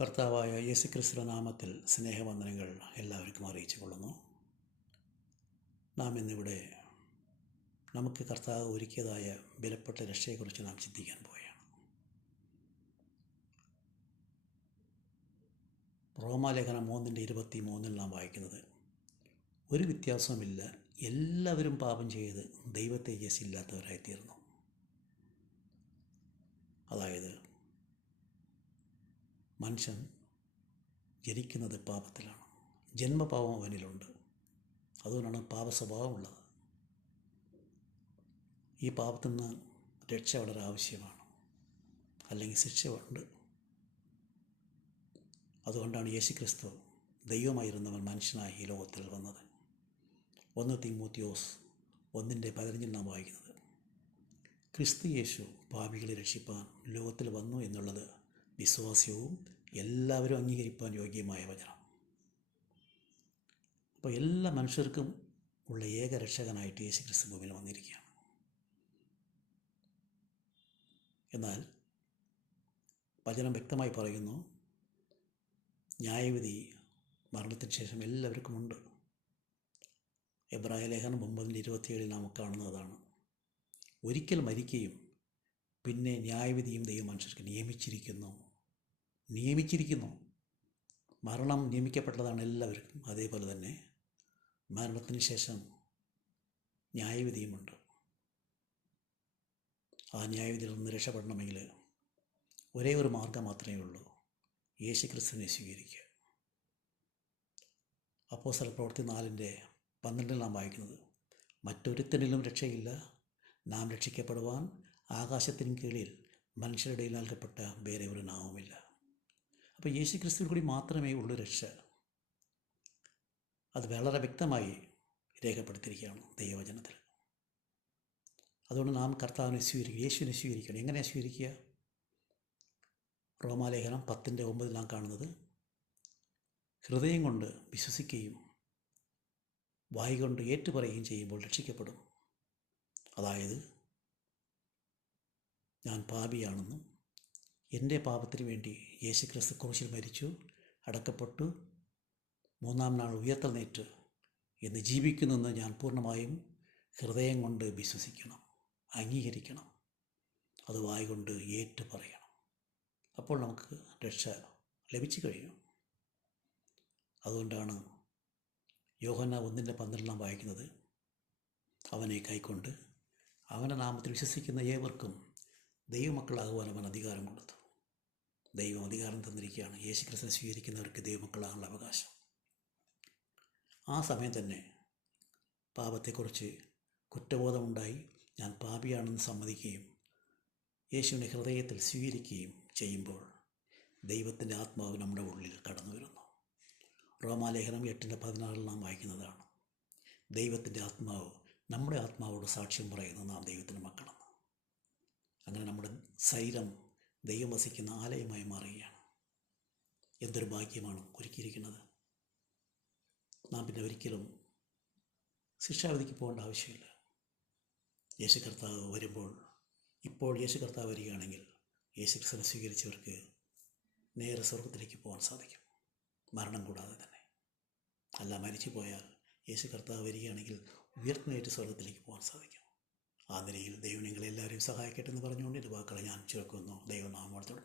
കർത്താവായ യേശുക്രിസ്തുവിന്റെ നാമത്തിൽ സ്നേഹവന്ദനങ്ങൾ എല്ലാവർക്കും അറിയിച്ചു കൊള്ളുന്നു. നാം ഇന്നിവിടെ നമുക്ക് കർത്താവ് ഒരുക്കിയതായ വിലപ്പെട്ട രക്ഷയെക്കുറിച്ച് നാം ചിന്തിക്കാൻ പോവുകയാണ്. റോമാലേഖനം 3:23 നാം വായിക്കുന്നത്, ഒരു വ്യത്യാസവുമില്ല, എല്ലാവരും പാപം ചെയ്ത് ദൈവത്തെ ഇല്ലാത്തവരായിത്തീർന്നു. അതായത് മനുഷ്യൻ ജനിക്കുന്നത് പാപത്തിലാണ്. ജന്മപാപം അവനിലുണ്ട്. അതുകൊണ്ടാണ് പാപസ്വഭാവമുള്ളത്. ഈ പാപത്തിൽ നിന്ന് രക്ഷ വളരെ ആവശ്യമാണ്, അല്ലെങ്കിൽ ശിക്ഷ ഉണ്ട്. അതുകൊണ്ടാണ് യേശുക്രിസ്തു ദൈവമായിരുന്നവൻ മനുഷ്യനായി ഈ ലോകത്തിൽ വന്നത്. 1 തീമോത്തിയോസ് 1:15 നാം വായിക്കുന്നത്, ക്രിസ്തു യേശു പാപികളെ രക്ഷിപ്പാൻ ലോകത്തിൽ വന്നു എന്നുള്ളത് വിശ്വാസ്യവും എല്ലാവരും അംഗീകരിപ്പാൻ യോഗ്യമായ വചനം. അപ്പോൾ എല്ലാ മനുഷ്യർക്കും ഉള്ള ഏക രക്ഷകനായിട്ട് യേശുക്രിസ്തു ഭൂമിയിൽ വന്നിരിക്കുകയാണ്. എന്നാൽ വചനം വ്യക്തമായി പറയുന്നു, ന്യായവിധി മരണത്തിന് ശേഷം എല്ലാവർക്കുമുണ്ട്. എബ്രായ ലേഖനം 9:27 നാം കാണുന്നതാണ്. ഒരിക്കൽ മരിക്കുകയും പിന്നെ ന്യായവിധിയും ദൈവം മനുഷ്യർക്ക് നിയമിച്ചിരിക്കുന്നു. മരണം നിയമിക്കപ്പെട്ടതാണ് എല്ലാവർക്കും. അതേപോലെ തന്നെ മരണത്തിന് ശേഷം ന്യായവിധിയുമുണ്ട്. ആ ന്യായവിധിയിൽ നിന്ന് രക്ഷപ്പെടണമെങ്കിൽ ഒരേ ഒരു മാർഗം മാത്രമേ ഉള്ളൂ, യേശുക്രിസ്തുവിനെ സ്വീകരിക്കുക. അപ്പോസ്തല പ്രവൃത്തി 4:12 നാം വായിക്കുന്നത്, മറ്റൊരുത്തനിലും രക്ഷയില്ല, നാം രക്ഷിക്കപ്പെടുവാൻ ആകാശത്തിന് കീഴിൽ മനുഷ്യരുടെ ഇടയിൽ നൽകപ്പെട്ട വേറെ ഒരു നാമവുമില്ല. അപ്പോൾ യേശുക്രിസ്തുവിൽ കൂടി മാത്രമേ ഉള്ളൂ രക്ഷ. അത് വളരെ വ്യക്തമായി രേഖപ്പെടുത്തിയിരിക്കുകയാണ് ദൈവവചനത്തിൽ. അതുകൊണ്ട് നാം കർത്താവിനെ സ്വീകരിക്കുക, യേശുവിനെ സ്വീകരിക്കണം. എങ്ങനെയാണ് സ്വീകരിക്കുക? റോമാലേഖനം 10:9 നാം കാണുന്നത്, ഹൃദയം കൊണ്ട് വിശ്വസിക്കുകയും വായ് കൊണ്ട് ഏറ്റുപറയുകയും ചെയ്യുമ്പോൾ രക്ഷിക്കപ്പെടും. അതായത് ഞാൻ പാപിയാണെന്നും എൻ്റെ പാപത്തിന് വേണ്ടി യേശുക്രിസ്തു ക്രൂശിൽ മരിച്ചു, അടക്കപ്പെട്ടു, 3-ാം നാൾ ഉയർത്തെഴുന്നേറ്റ് എന്ന് ജീവിക്കുന്നെന്ന് ഞാൻ പൂർണ്ണമായും ഹൃദയം കൊണ്ട് വിശ്വസിക്കണം, അംഗീകരിക്കണം. അത് വായ് കൊണ്ട് ഏറ്റു പറയണം. അപ്പോൾ നമുക്ക് രക്ഷ ലഭിച്ചു കഴിയും. അതുകൊണ്ടാണ് യോഹന്നാൻ 1:12 നാം വായിക്കുന്നത്, അവനെ കൈക്കൊണ്ട് അവൻ്റെ നാമത്തിൽ വിശ്വസിക്കുന്ന ഏവർക്കും ദൈവമക്കളാകുവാൻ അവൻ അധികാരം കൊടുത്തു. ദൈവം അധികാരം തന്നിരിക്കുകയാണ്. യേശുക്രിസ്തുവിനെ സ്വീകരിക്കുന്നവർക്ക് ദൈവമക്കളാകാനുള്ള അവകാശം. ആ സമയം തന്നെ പാപത്തെക്കുറിച്ച് കുറ്റബോധമുണ്ടായി ഞാൻ പാപിയാണെന്ന് സമ്മതിക്കുകയും യേശുവിനെ ഹൃദയത്തിൽ സ്വീകരിക്കുകയും ചെയ്യുമ്പോൾ ദൈവത്തിൻ്റെ ആത്മാവ് നമ്മുടെ ഉള്ളിൽ കടന്നു വരുന്നു. റോമാലേഖനം 8:16 നാം വായിക്കുന്നതാണ്, ദൈവത്തിൻ്റെ ആത്മാവ് നമ്മുടെ ആത്മാവോട് സാക്ഷ്യം പറയുന്നു, നാം ദൈവത്തിൻ്റെ മക്കളെന്ന്. അങ്ങനെ നമ്മുടെ ശരീരം ദൈവം വസിക്കുന്ന ആലയമായി മാറുകയാണ്. എന്തൊരു ഭാഗ്യമാണ് ഒരുക്കിയിരിക്കുന്നത്. നാം പിന്നെ ഒരിക്കലും ശിക്ഷാവിധിക്ക് പോകേണ്ട ആവശ്യമില്ല. യേശു കർത്താവ് വരുമ്പോൾ, ഇപ്പോൾ യേശു കർത്താവ് വരികയാണെങ്കിൽ യേശുക്രിസ്തുവിനെ സ്വീകരിച്ചവർക്ക് നേരെ സ്വർഗത്തിലേക്ക് പോകാൻ സാധിക്കും, മരണം കൂടാതെ തന്നെ. അല്ല, മരിച്ചു പോയാൽ യേശു കർത്താവ് വരികയാണെങ്കിൽ ഉയർത്തുന്നേറ്റ് സ്വർഗത്തിലേക്ക് പോകാൻ സാധിക്കും. ആ നിലയിൽ ദൈവം നിങ്ങളെല്ലാവരെയും സഹായിക്കട്ടെ എന്ന് പറഞ്ഞുകൊണ്ട് എൻ്റെ വാക്കുകളെ ഞാൻ ചുരുക്കുന്നു. ദൈവനാമത്തോടെ